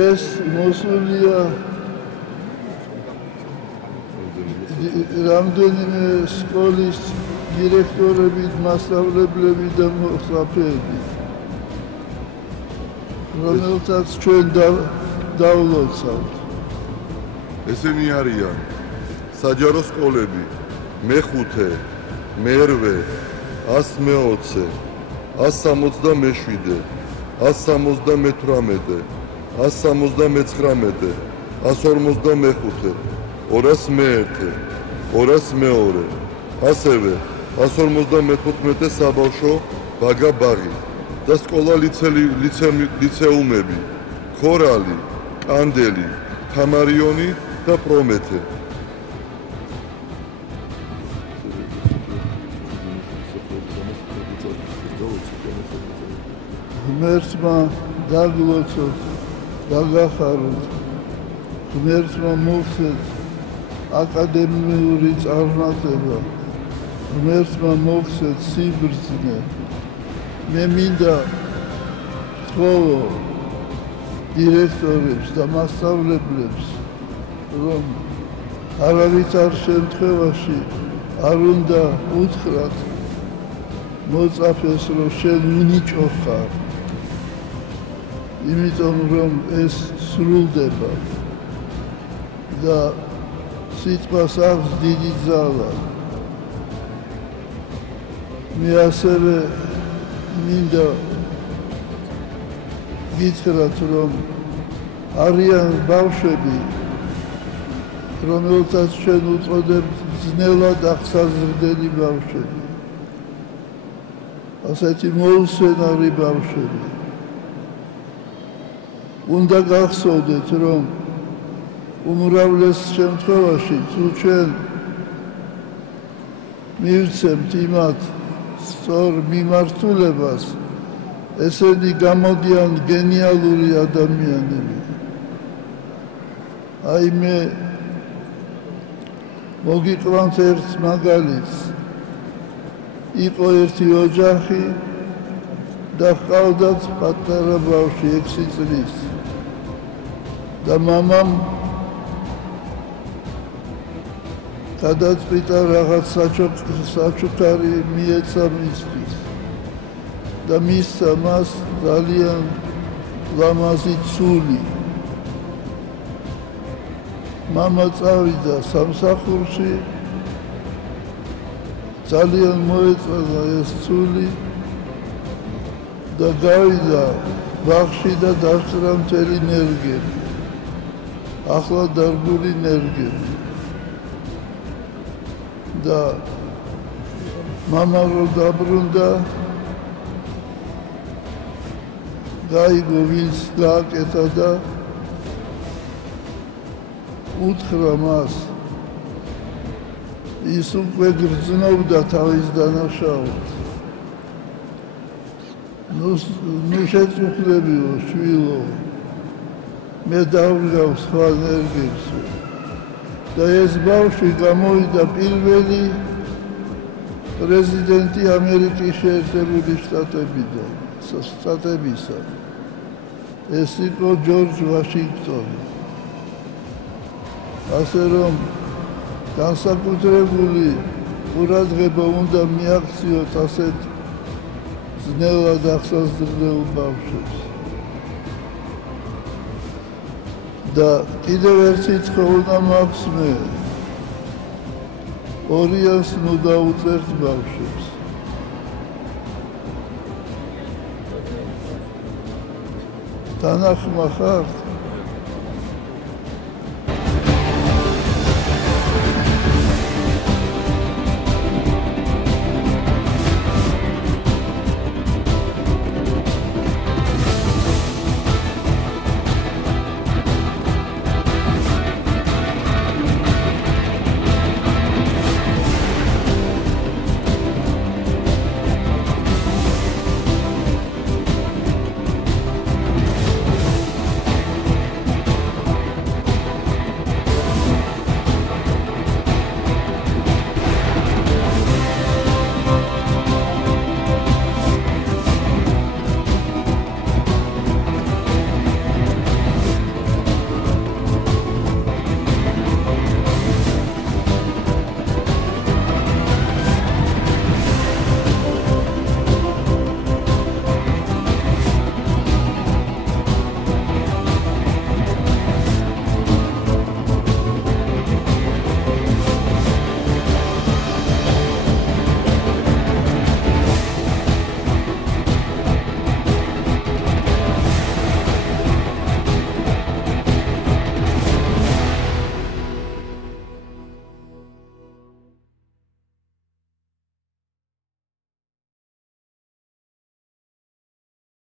ეს მოსულია რამდენიმე სკოლის დირექტორები, მასწავლებლები და მოსწავლეები, რომელთაც ჩვენ დავლოცავთ. ესენი არიან საჯარო სკოლები, მეხუთე, მერვე, 120, 167, 178, 179, 155, 201, 202, ასევე 155 საბავშვო ბაგა-ბაღი და სკოლა ლიცეუმები, ქორალი, კანდელი, თამარიონი და პრომეთე. ღმერთმა დაგლოცოთ, დაგახაროთ, ღმერთმა მოგცეთ აკადემიური წარმატება, ღმერთმა მოგცეთ სიბრძნე. მე მინდა ვთხოვო დირექტორებს და მასწავლებლებს, რომ არავითარ შემთხვევაში არ უნდა უთხრათ მოწაფეს, რომ შენ უნიჭო ხარ, იმიტომ რომ ეს სრულდება და სიტყვას აქვს დიდი ძალა. მე ასევე მინდა გითხრათ, რომ არიან ბავშვები, რომელთაც ჩვენ უწოდებთ ძნელად აღსაზრდელი ბავშვები, ასეთი მოუსვენარი ბავშვები. უნდა გახსოვდეთ, რომ უმრავლეს შემთხვევაში თუ ჩვენ მივცემთ იმათ სწორ მიმართულებას, ესენი გამოდიან გენიალური ადამიანები. აი მე მოგიყვანთ ერთ მაგალითს. იყო ერთი ოჯახი და ჰყავდათ პატარა ბავშვი 6 წლის და მამამ გადაწყვიტა რაღაც საჩუქარი მიეცა მისთვის და მისცა მას ძალიან ლამაზი ცული. მამა წავიდა სამსახურში, ძალიან მოეწონა ეს ცული და გავიდა ბაღში და დასწრა მთელი ნერგები, ახლა დარგული ნერგები. და მამა რო დაბრუნდა, გაიგო ვინც გააკეთა და უთხრა მას, ის უკვე გრძნობდა თავის დანაშაულს. ნუ შეწუხდებიო შვილო, მე დავდგავ სხვა ნერგებს. და ეს ბავშვი გამოვიდა პირველი პრეზიდენტი ამერიკის შეერთებული შტატებისა. ეს იყო ჯორჯ ვაშინგტონი. ასე რომ განსაკუთრებული ყურადღება უნდა მიაქციოთ ასეთ ძნელად აღსაზრდელ ბავშვებს. და კიდევ ერთ სიტყვა უნდა მაქვს მე, ორიანს ნუ დაუწერთ ბავშვებს. თანახმა ხართ?